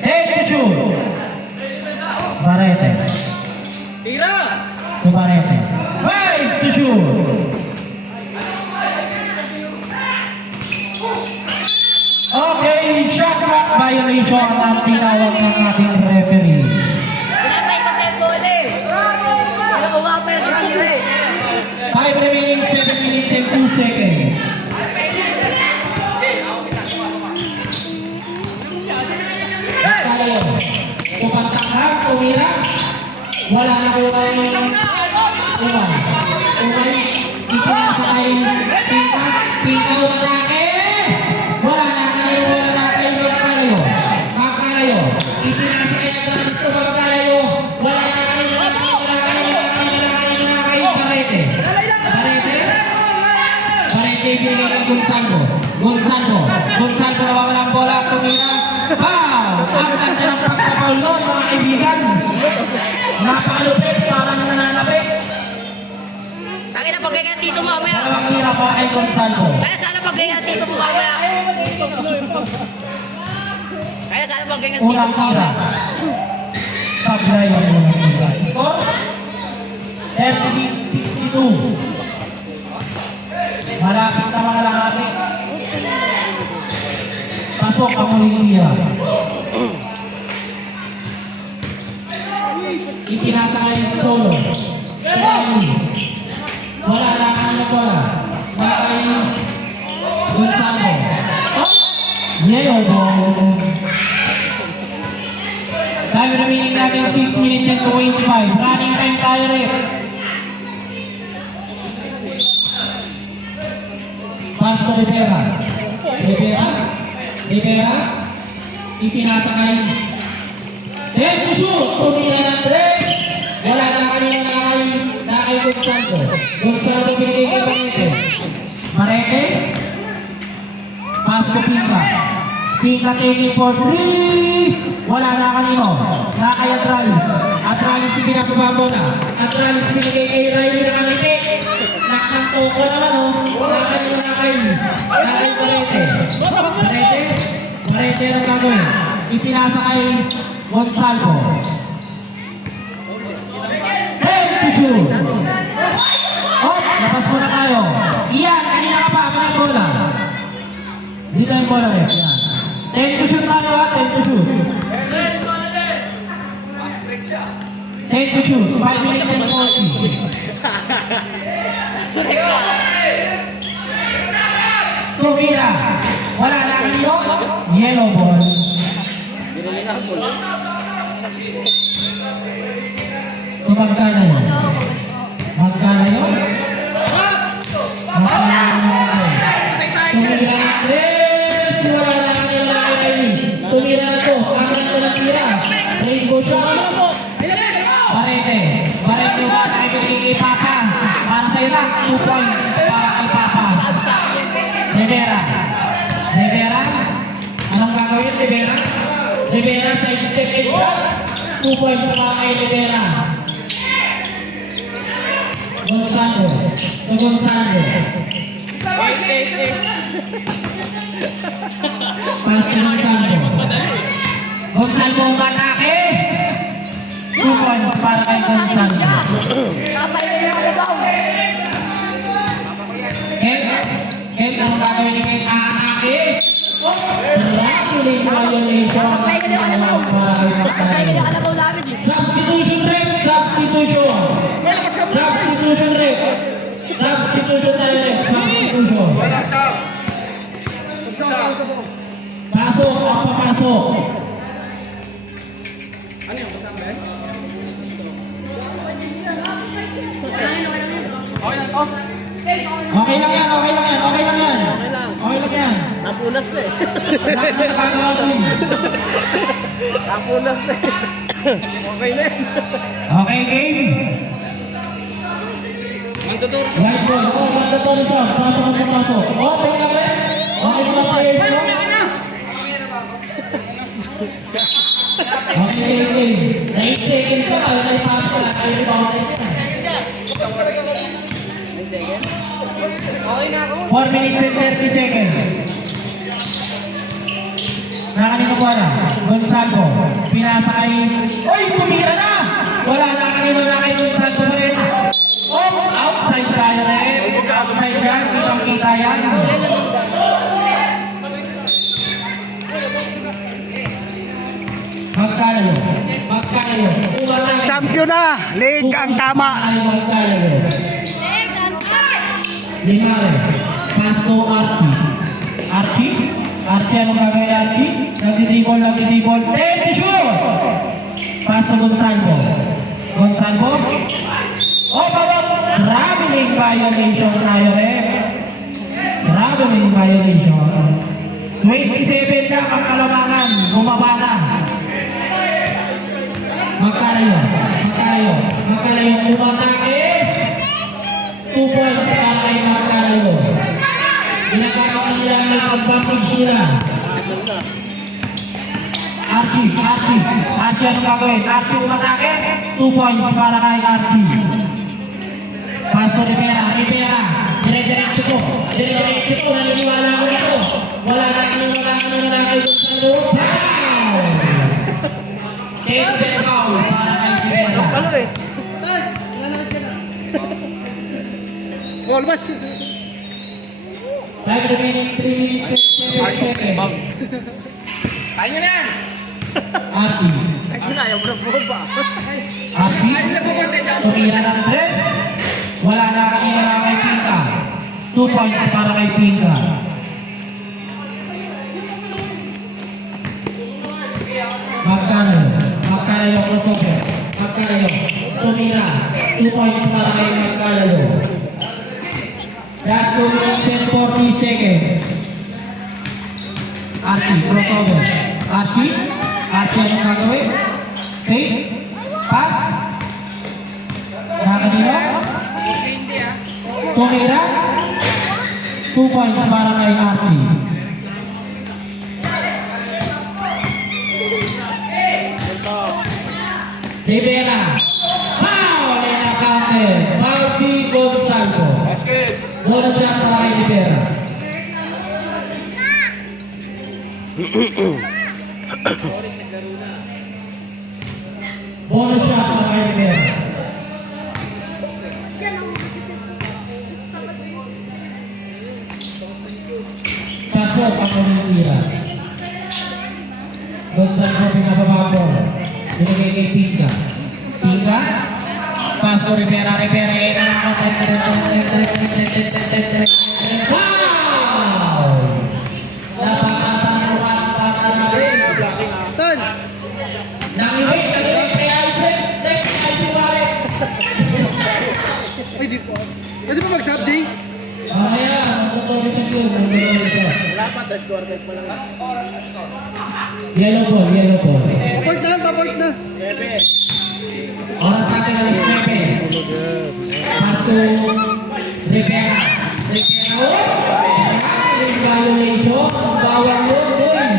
Take to shoot. Barete. Tira! To Barete. 5 to shoot. Okay, shot clock violation ang tinawag ng ating referee. Pinapay ka tayo bola eh. Nakuha pa yung tira eh. 5 remaining, 7 minutes and 2 seconds. Kalayo. Pupantakang, tumira. Wala na ko kayo umay. Umay. Ipinasa kayo. Pinta. Pinta umatake. Wala na kayo. Wala na kayo. Magkalayo. Magkalayo. Ipinasa kayo. Gusto magkalayo. Wala na kayo. Wala na kayo. Wala na kayo. Barete. Barete. Barete ibigay ng Gonzalo. Gonzalo. Gonzalo na walang bola. Tumira. Wow! Ang ganda ng pagkapaul nun, mga kaibigan. Napakalupit, parang nananapit. Tangin na pagkaya tito mamaya. Dalawang mira po kay Gonzalo. Kaya sana pagkaya tito mo mamaya. Kaya sana pagkaya tito Unang mo tira. mamaya. Sablay ang unang tira. Score? 36-62. Malapit na mga langatis. Pasok ang uling tira. Ipinasa kayo sa solo. Wala lang ang nagwala. Wala kayo Gonzalo. Oh! Yellow ball. Time remaining natin 6 minutes and 25. Running time tayo rin. Pass to Rivera. Rivera. Rivera. Ipinasa kayo. Then to shoot. Tumila ng 3. Wala na kanina na kay Gonzalo. Gonzalo binigay kay Barete. Barete. Pass to Pinta. Pinta taking for 3. Wala na kanino. Na kay Atralis. Atralis hindi na pababona. Atralis binigay kay Riley na kamite. Nakang toko naman o. Na kay Barete. Barete. Barete ang gagawin. Ipinasa kay Gonzalo. Shoot. Oh, labas muna tayo. Iyan, kanina ka pa, abang ang bola. Dito yung bola eh. Iyan. 10 to shoot tayo ha, 10 to shoot. 10 to shoot, 5 minutes and 40. Tumira. Wala na kanino. Yellow ball. Magkano yun? Magkano yun? Magkano yun? Tumira na tres! Wala na kanila kayo. Tumira na to. Ang ganda ng tira. Rainbow shot. Barete. Barete yung tayo kay Papa. Para sa'yo na. 2 points para kay Papa. Rivera. Rivera. Anong gagawin? Rivera. Rivera side step and shot. 2 points para kay Rivera. Gonzalo. To Gonzalo. Pass to Gonzalo. Gonzalo umatake. 2 points para kay Gonzalo. Kapay na yung nagagaw. Ken, ang gagawin ni Ken? Aatake. Actually, violation. Kapay na yung nagagaw. Kapay na yung nagagaw namin. Substitution rate. Substitution. Substitution rate. Substitution tayo rin. Substitution. Pasok. Ang papasok. Okay lang yan. Okay lang yan. Okay lang yan. Okay lang yan. Napunas na eh. Nakakagawa ko yun. Napunas na eh. Okay na yun. Okay, game. Right ball. Oh, mandatory shot. Pasok ang papasok. Okay lang yan. Okay lang players mo. Okay, game. 8 seconds ka pa. Naipass ka lang. Ay, rebound. 4 minutes and 30 seconds. pinasa kay... Oy, tumira na! Wala na kanino na kay Gonzalo pa rin. Oh, outside tayo rin. Outside yan, kitang-kita yan. Magkano? Magkano? Champion na! League ang tama! Magkano? Lima rin. Paso Archie. Archie? Archie, anong gagawin Archie? Nagdidibol. Tension! Paso Gonzalo. Gonzalo? Oh, bawang! Traveling violation tayo rin. Traveling violation. 27 na ang kalamangan. Bumaba na. Magkano? Umatake. 2 points para kay Magkano. Ginagawa nila ng advantage nila. Archie, anong gagawin? Archie umatake. 2 points para kay Archie. Paso Rivera. Dire-diretso ko. Naniniwala ko ito. Wala na kay Gonzalo. Foul! Take foul para kay Rivera. Ano eh? Almost. Time remaining 3 seconds. Kaya na yan! Archie. Ayaw mo na bomba. Archie. Tumira ng 3. Wala na kanina na kay Pinka. 2 points para kay Pinka. Magkano yung crossover. Tumira. 2 points para kay Magkano. Last 2 minutes and 40 seconds. Archie, crossover. Archie, anong gagawin? Okay. Pass. Nakakanino? Tumira. 2 points para kay Archie. Rivera. Foul! And a counter. Foul si Gonzalo. Bonus shot para kay Rivera. Bonus shot para kay Rivera. Pasok ang pumitira. Gonzalo pinababa. Binigay kay Pinka. Paso Rivera. Wow! Napakasaluhan para natin. Nangiwit, pre-ice wallet. Pwede ba mag-sub, Jay? Mamaya, magtutuloy sa view. Yellow ball. Paport na. Oras natin alas 9. Paso Rivera. Violation. Bawal yun.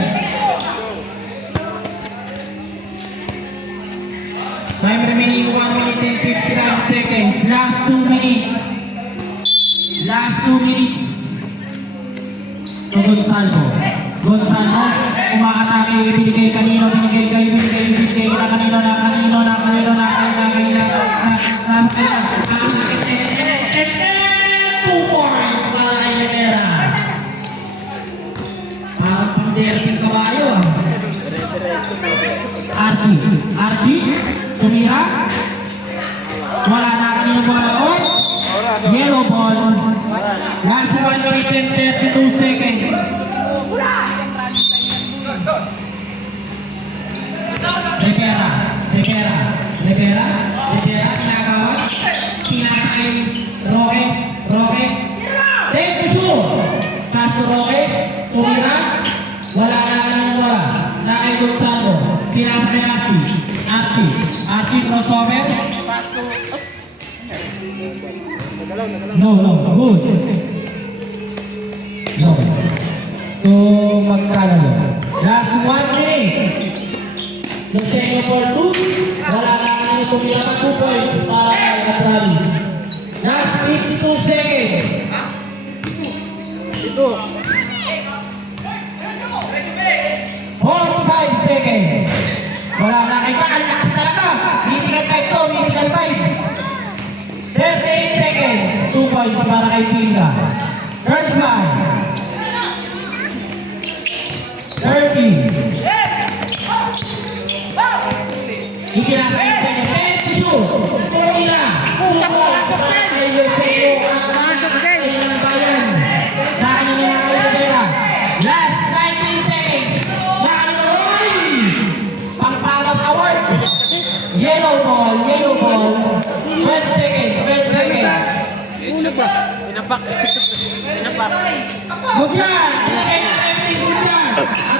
Time remaining 1 minute and 59 seconds. Last 2 minutes. So Gonzalo, umakatake, binigay kanino, binigay na kanino, and 2 points para kay Rivera. Parang pang-derby kawayo ah. Archie, tumira. Wala na kanino bumaon. Yellow ball. Last 1 minute and 32 seconds. Rivera, pinagawa. Pinasa kay Roque. Take to shoot. Pass to Roque. Tumira. Wala na kanina bola. Na kay Gonzalo. Pinasa kay Archie crossover. Pass to... No, good. No. To Magkano. Last 1 minute. Lucenio for 2. Wala na kanina tumira ng 2 points para kay Travis. Last 52 seconds. Ito. 45 seconds. Wala na kay ka. Ang lakas talaga. Mythical 5 to. Mythical 5. 38 seconds. 2 points para kay Pinga. 35. 30. Ipinasa yung second. 10 to shoot. Pumila. Ayun sa iyo. Ayun ang bayan. Nakanin na kayo pera. Last 19 seconds. Nakanin na Roy. Pangpamas award. Yellow ball. Yellow ball. 12 seconds. 12 seconds. Sinapak. Sinapak. Good yan. Ilagay na everything good yan.